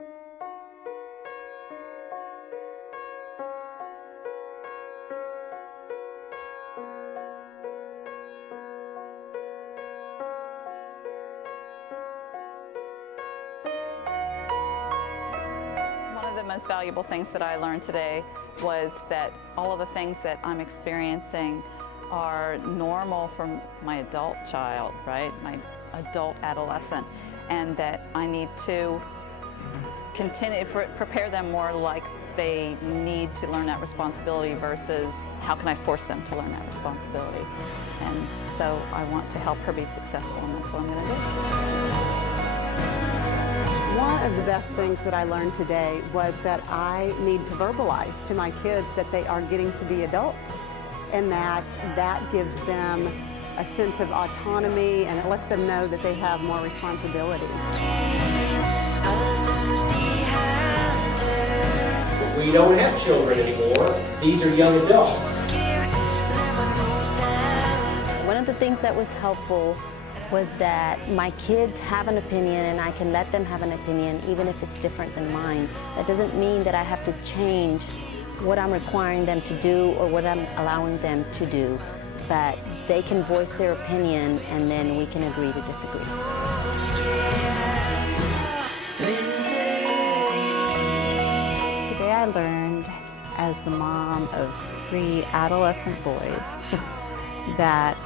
One of the most valuable things that I learned today was that all of the things that I'm experiencing are normal for my adult child, right? My adult adolescent, and that I need to continue to prepare them more like they need to learn that responsibility versus how can I force them to learn that responsibility. And so I want to help her be successful, and that's what I'm going to do. One of the best things that I learned today was that I need to verbalize to my kids that they are getting to be adults, and that gives them a sense of autonomy, and it lets them know that they have more responsibility. We don't have children anymore. These are young adults. One of the things that was helpful was that my kids have an opinion, and I can let them have an opinion even if it's different than mine. That doesn't mean that I have to change what I'm requiring them to do or what I'm allowing them to do, but they can voice their opinion and then we can agree to disagree. Today I learned, as the mom of 3 adolescent boys, that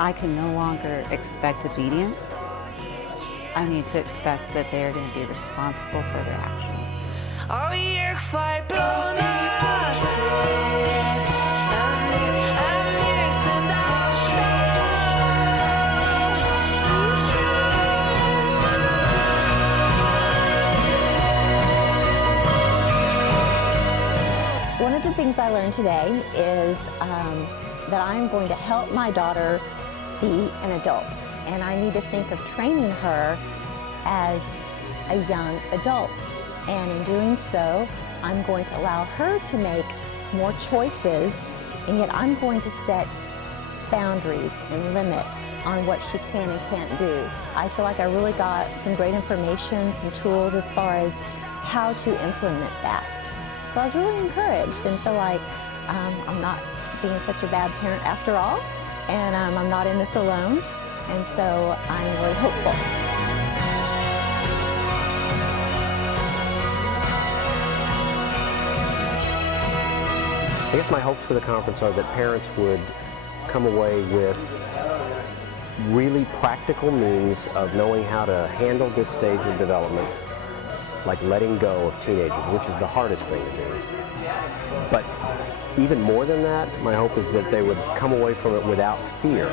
I can no longer expect obedience. I need to expect that they are going to be responsible for their actions. One of the things I learned today is that I'm going to help my daughter be an adult, and I need to think of training her as a young adult. And in doing so, I'm going to allow her to make more choices, and yet I'm going to set boundaries and limits on what she can and can't do. I feel like I really got some great information, some tools as far as how to implement that. So I was really encouraged and feel like I'm not being such a bad parent after all, and I'm not in this alone, and so I'm really hopeful. I guess my hopes for the conference are that parents would come away with really practical means of knowing how to handle this stage of development, like letting go of teenagers, which is the hardest thing to do. But even more than that, my hope is that they would come away from it without fear,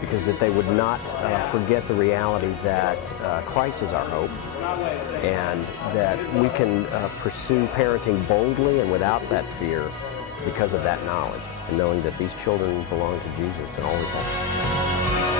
because that they would not forget the reality that Christ is our hope, and that we can pursue parenting boldly and without that fear because of that knowledge, and knowing that these children belong to Jesus and always have.